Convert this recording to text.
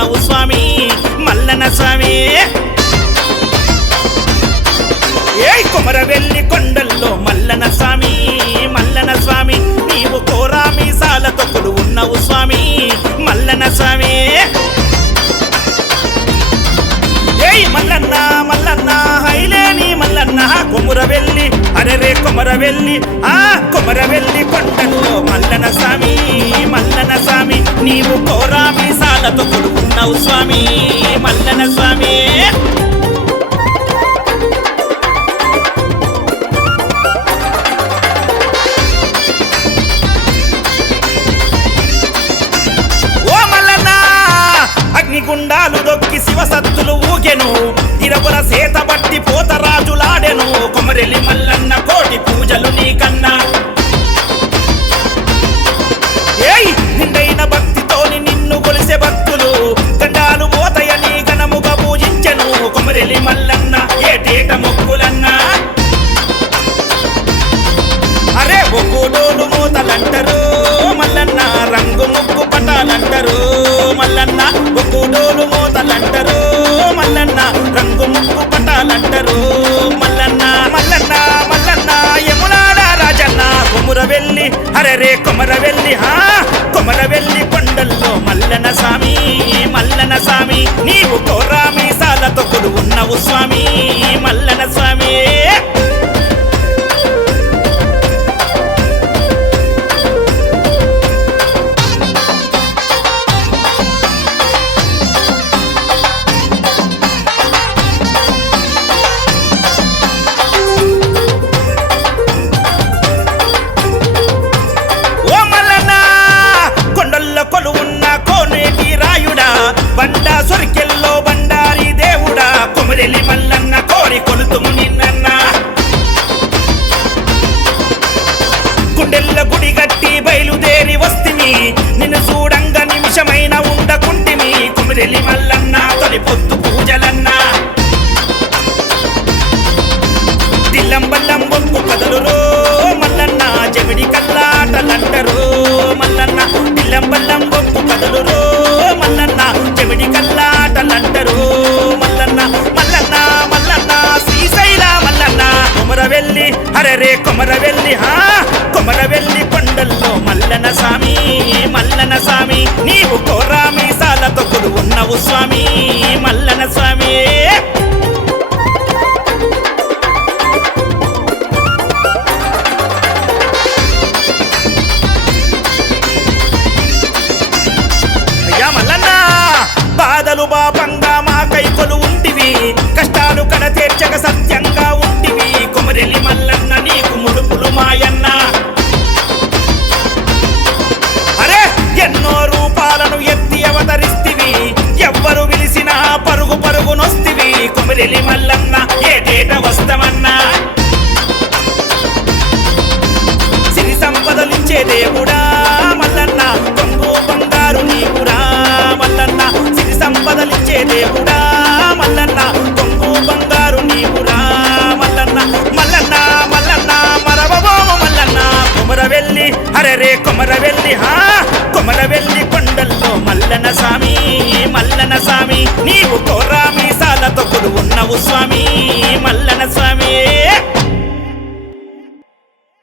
ఉన్నావు స్వామి మల్లన స్వామి ఏయ్ కొమరవెల్లి కొండల్లో మల్లన స్వామి నీవు కోరా మీసాలతో కొలువు ఉన్నావు స్వామి మల్లన స్వామి ఏయ్ మల్లన్న మల్లన్న హైలేని మల్లన్న కొమరవెల్లి అరెరే కొమరవెల్లి కొమరవెల్లి కొండల్లో మల్లన స్వామి నీవు కోరా మీసాలతో కొలువు ఉన్నావు స్వామి మల్లన స్వామి గుండాలు దొక్కి శివసత్తులు ఊగెను ఇరవల సేత బట్టి పోతరాజులాడెను కొమరెల్లి మల్లన్న కోటి పూజలు నీకన్నా ఏయ్ నిండైన భక్తితోని నిన్ను కొలిసే భక్తులు గండాలు పోతయని ఘనముగా పూజించెను కొమరెల్లి మల్లన్న ఏటేట మొక్కులన్నా అరే ఒక్కడోలు మూతలంటారు మల్లన్న రంగు ముగ్గు పటాలంటారు మల్లన్న ఒక్కడోలు మూతలంటారు మల్లన్న రంగు ముగ్గు పటాలంటారు మల్లన్న మల్లన్న మల్లన్న యమునాడ రాజన్న కొమరవెల్లి అరెరే కొమరవెల్లి కొమరవెల్లి కొండల్లో మల్లన స్వామి నీవు కోరా మీసాలతో కొలువు ఉన్నావు స్వామి మల్లన స్వామి బండా సొరికెల్లో బండారి దేవుడా కొమరెల్లి మల్లన్న కోరి కొలుతుము నిన్నన్నా గుండెల్ల గుడి గట్టి బయలుదేరి వస్తిమి నిన్ను చూడంగా నిమిషమైన ఉండకుంటిమి కొమరెల్లి మల్లన్న తొలి పొద్దు పూజలన్నా దిల్లంబల్లం బొక్కు కదలురో మల్లన్న జమిడి కల్లాటలంటరు మల్లన్న దిల్లంబల్లం బొక్కు కదలురో మల్లన్న జమిడి కల్లాటలంటరు మల్లన్న మల్లన్న మల్లన్న శ్రీశైల మల్లన్న కొమరవెల్లి అరెరే కొమరవెల్లి కొమరవెల్లి కొండల్లో మల్లన స్వామి నీవు కోరా మీసాలతో కొలువు ఉన్నావు స్వామి మల్లన స్వామి బాధలు బాపంగా మాకై కొలువు ఉంటివి కష్టాలు కడ తీర్చక సత్యంగా ఉంటివి కొమరెల్లి మల్లన్న నీకు ముడుపులు మాయన్న అరే ఎన్నో రూపాలను ఎత్తి అవతరిస్తివి ఎవ్వరు పిలిసినా పరుగు పరుగునొస్తివి కొమరెల్లి మల్లన్న ఏటేట వస్తమన్నా సిరి సంపదలిచ్చే దేవుడా మల్లన్న కొంగు బంగారు నీవురా మల్లన్న సిరి సంపదలిచ్చే దేవుడా మల్లన్న కొంగు బంగారు నీవురా మల్లన్న మల్లన్న మల్లన్న మరవబోము మల్లన్న కొమరవెల్లి అరెరే కొమరవెల్లి కొమరవెల్లి కొండల్లో మల్లన స్వామి నీవు కోరా మీసాలతో కొలువు ఉన్నావు స్వామి